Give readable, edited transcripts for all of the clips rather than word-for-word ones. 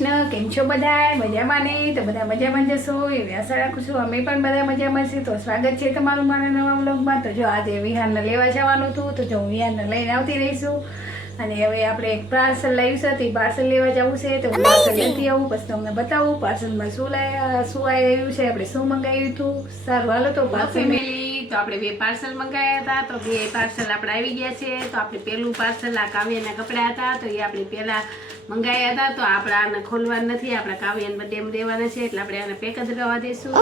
કૃષ્ણ. કેમ છો બધા? મજામાં નહીં તો બધા મજામાં જશો એવી આશા રાખું છું. અમે પણ બધા મજામાં છીએ. તો સ્વાગત છે તમારું મારા નવા વ્લોગમાં. તો જો આજે વિહારને લેવા જવાનું હતું તો જો હું વિહારને લઈને આવતી રહીશું. અને હવે આપણે એક પાર્સલ લાવ્યું છે તે પાર્સલ લેવા જવું છે તો હું પાર્સલ લેતી આવું પછી તમને બતાવું પાર્સલમાં શું આવ્યું છે, આપણે શું મંગાવ્યું હતું. સારું હાલો તો ફેમિલી તો આપણે 2 પાર્સલ મંગાવ્યા હતા તો 2 પાર્સલ આપણે આવી ગયા છે. તો આપણે પહેલું પાર્સલ આ કાવ્યના કપડાં હતા તો એ આપણે પહેલા મંગાવ્યા હતા તો આપણે આને ખોલવાનું નથી, આપણા કાવ્યને બર્થડેમાં દેવાના છે એટલે આપણે આને પેક જ કરવા દઈશું.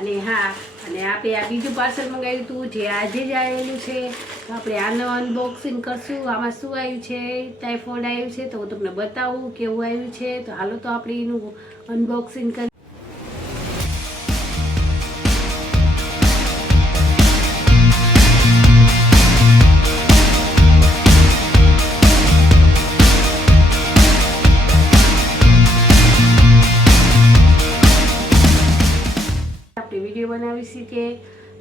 અને હા, અને આપણે આ બીજું પાર્સલ મંગાવ્યું હતું જે આજે જ આવેલું છે તો આપણે આનું અનબોક્સિંગ કરશું. આમાં શું આવ્યું છે, ટાઈફોઇડ આવ્યું છે તો હું તમને બતાવું કેવું આવ્યું છે. તો હાલો તો આપણે એનું અનબોક્સિંગ કરી. વિડીયો બનાવી કે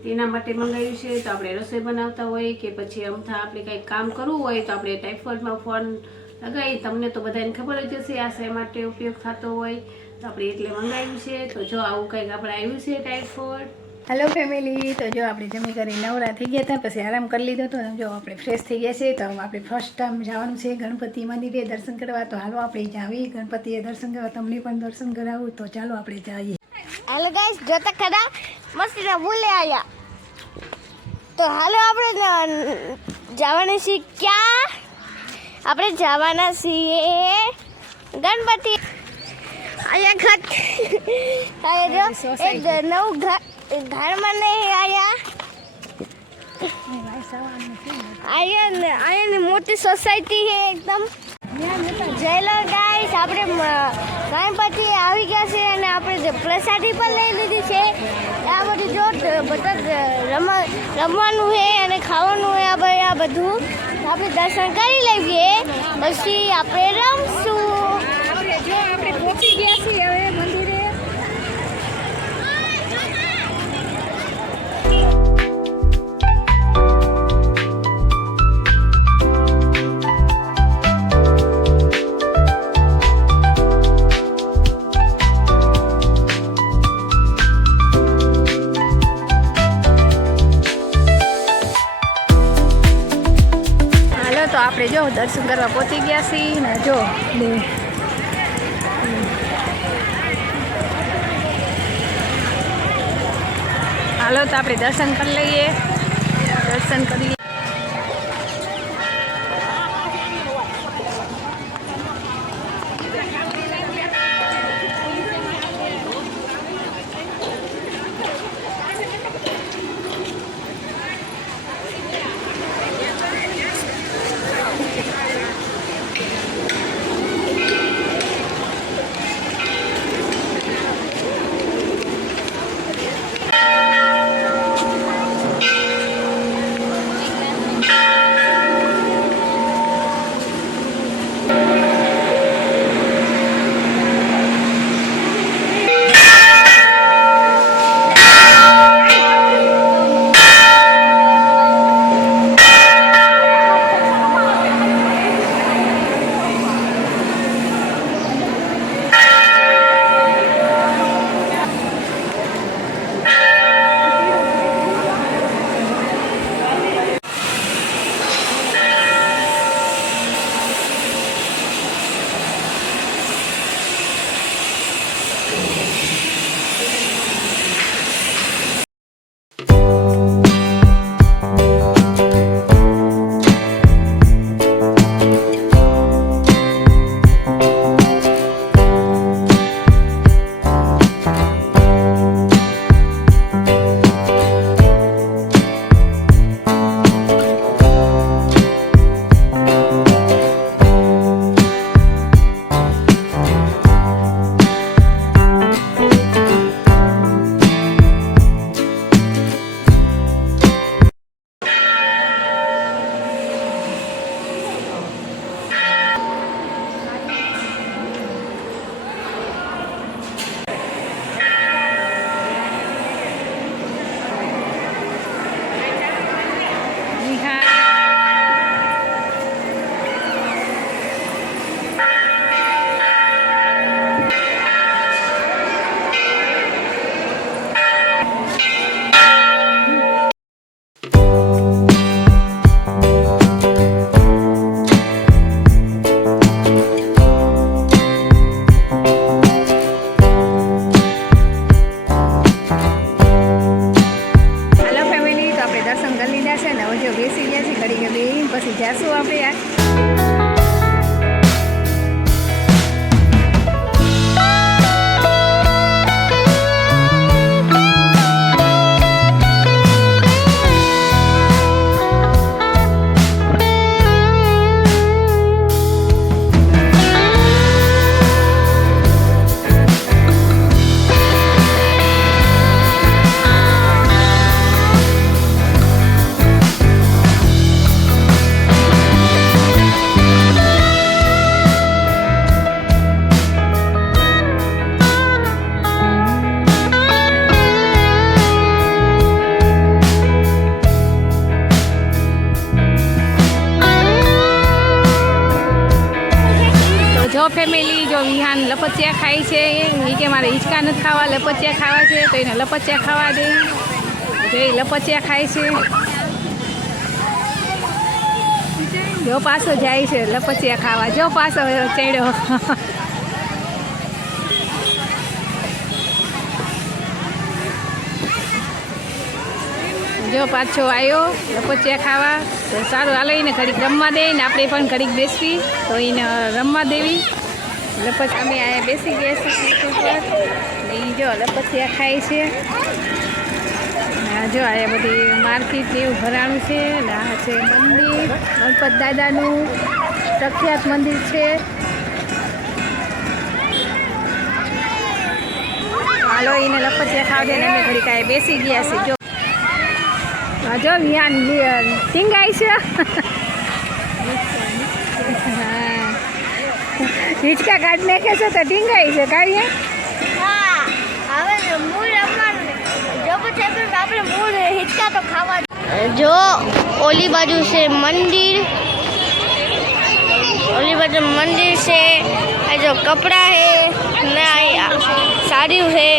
તેના માટે મંગાવ્યું છે. તો આપણે રસોઈ બનાવતા હોય કે પછી અમથા આપણે કંઈક કામ કરવું હોય તો આપણે ટાઈફોઇડમાં ફોન લગાવી. તમને તો બધાને ખબર જ હશે આ શા માટે ઉપયોગ થતો હોય તો આપણે એટલે મંગાવ્યું છે. તો જો આવું કંઈક આપણે આવ્યું છે ટાઈફોઇડ. હેલો ફેમિલી, તો જો આપણે જમી કરી નવરા થઈ ગયા હતા પછી આરામ કરી લીધો તો જો આપણે ફ્રેશ થઈ ગયા છે. તો આપણે ફર્સ્ટ ટાઈમ જવાનું છે ગણપતિ મંદિરે દર્શન કરવા. તો હાલો આપણે જાવી ગણપતિએ દર્શન કરવા, તમને પણ દર્શન કરાવું. તો ચાલો આપણે જઈએ. हेलो गाइस, जो तक खड़ा मस्ती ना भूले आया तो हालो આપણે જવાના છીએ ક્યાં? આપણે જવાના છીએ ગણપતિ. આયા ઘટ આયા જો એક નવું ઘરમાં નહીં આયા મોટી સોસાયટી છે એકદમ. જયલો ગાઈસ, આપણે ગણપતિ આવી ગયા છે અને આપણે જે પ્રસાદી પણ લઈ લીધી છે. આ બધું જો બધા રમવાનું છે અને ખાવાનું છે આ બધું. આપણે દર્શન કરી લઈએ પછી આપણે રમશું. આપણે પહોંચી ગયા છીએ હવે મંદિરે. તો આપણે જો દર્શન કરવા પહોંચી ગયા છીએ ને જો હાલો તો આપણે દર્શન કરી લઈએ. દર્શન કરીએ. કે બેન પછી જાશું આપણે આ ફેમિલી જો વિહાન લપચિયા ખાય છે એ કે મારે હિંચકા નથી ખાવા લપચિયા ખાવા છે તો એને લપચિયા ખાવા દે જો એ લપચિયા ખાય છે જો પાછો જાય છે લપચિયા ખાવા જો પાછો ચડ્યો જો પાછો આવ્યો લપચિયા ખાવા તો સારું હાલો એને ઘડીક રમવા દે ને આપણે પણ ઘડીક બેસવી તો એને રમવા દેવી લપચ અમે અહીંયા બેસી ગયા છીએ સીટ ઉપર ને એ જો લપચિયા ખાય છે જો અહીંયા બધી માર્કેટ ને એવું ભરાણું છે ને આ છે મંદિર ગણપત દાદાનું પ્રખ્યાત મંદિર છે હાલો એને લપચિયા ખાવા દે ને અમે ઘડીક અહીંયા બેસી ગયા છીએ જો જો વિહાન ટીંગાય છે હિંચકા કાઢ નાખે છે તો ટીંગાય છે કાઢીએ જો ઓલી બાજુ છે મંदिर ઓલી બાજુ મંदिर છે આ જો કપડા હે ના સાડી હે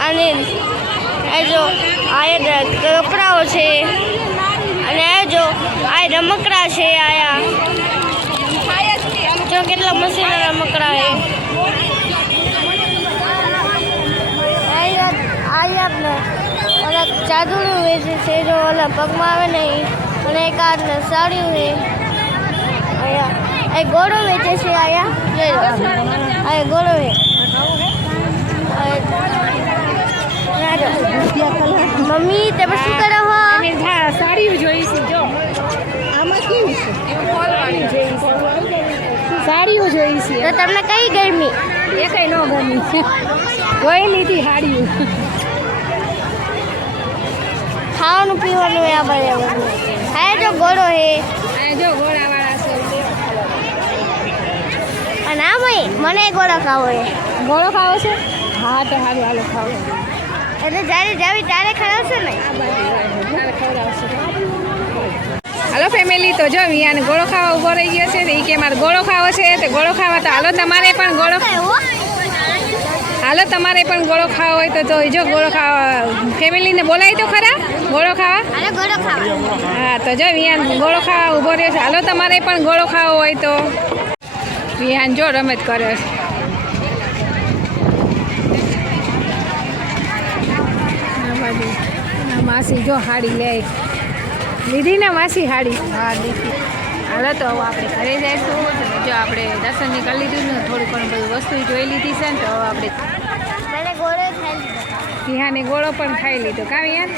અને આ જો આ કપડાઓ છે અને આ જો આ રમકડા છે આયા જો કેટલા મસ્ત રમકડા હે ઓલા ચાદરું વેચે છે જો ઓલા પગમાં આવે નહીં અને એક આ સાડીઓ છે અહીંયા એક ગોળો વેચે છે અહીંયા આ ગોળો છે મમ્મી તમે શું કરો હો સાડીઓ જોઈશું જો આમાં કેવી છે સાડીઓ જોઈશે તો તમને કઈ ગરમી એ કઈ ન ગમી કોઈ લીધી સાડીઓ ખાવાનું પીવાનું આ બધું હા જો ગોળો હે આ જો ઘોડાવાળા છે અને આ ભાઈ મને ગોળો ખાવો હે ઘોડો ખાવો છે હા તો સારું હાલો ખાવો એટલે જ્યારે જાવી ત્યારે ખવડાવશે ને હાલો ફેમિલી તો જો વિયાને ગોળો ખાવા ઊભો રહી ગયો છે ને એ કે મારે ગોળો ખાવો છે તો ગોળો ખાવા તો હાલો તમારે પણ ગોળો હાલો તમારે પણ ગોળો ખાવો હોય તો જો ગોળો ખાવા ફેમિલીને બોલાય તો ખરા ગોળો ખાવા હા તો જો વિયાન ગોળો ખાવા ઊભો રહ્યો છે હાલો તમારે પણ ગોળો ખાવો હોય તો વિહાન જો રમત કરે માસી જો હાડી લે લીધી ને માસી હાડી હા લીધી હાલો તો હવે આપણે ઘરે જઈશું જો આપણે દર્શનની કરી લીધું ને થોડું ઘણું બધું વસ્તુ જોઈ લીધી છે ને તો આપણે વિહાને ગોળો પણ ખાઈ લીધો કાં વિહાન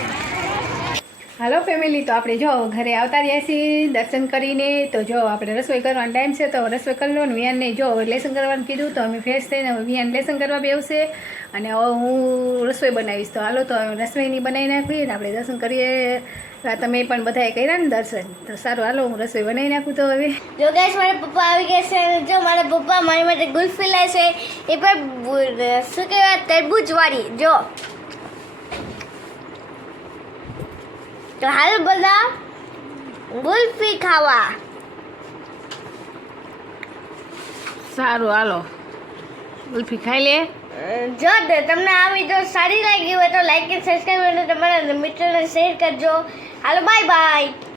હાલો ફેમિલી તો આપણે જો ઘરે આવતા રહ્યા છીએ દર્શન કરીને તો જો આપણે રસોઈ કરવાનો ટાઈમ છે તો રસોઈ કરી લો ને વિહાનને જો લેસન કરવાનું કીધું તો અમે ફ્રેશ થઈને હવે વિહાન લેસન કરવા બેસશે અને હવે હું રસોઈ બનાવીશ તો હાલો તો રસોઈની બનાવી નાખવી ને આપણે દર્શન કરીએ તમે પણ બધાએ કર્યા ને દર્શન તો સારું હાલો હું રસોઈ બનાવી નાખું તો હવે જો ગાઈસ મારા પપ્પા આવી ગયા છે જો મારા પપ્પા મારી માટે ગુલ્ફી લાવે છે એ પણ શું કહેવાય તરબૂચવાળી જો તો હાલ બધા ગુલ્ફી ખાવા સારું હાલો ગુલ્ફી ખાઈ લે જો તમને આ વિડીયો સારી લાગી હોય તો લાઈક અને સબસ્ક્રાઈબ અને તમારા મિત્રોને શેર કરજો હાલો બાય બાય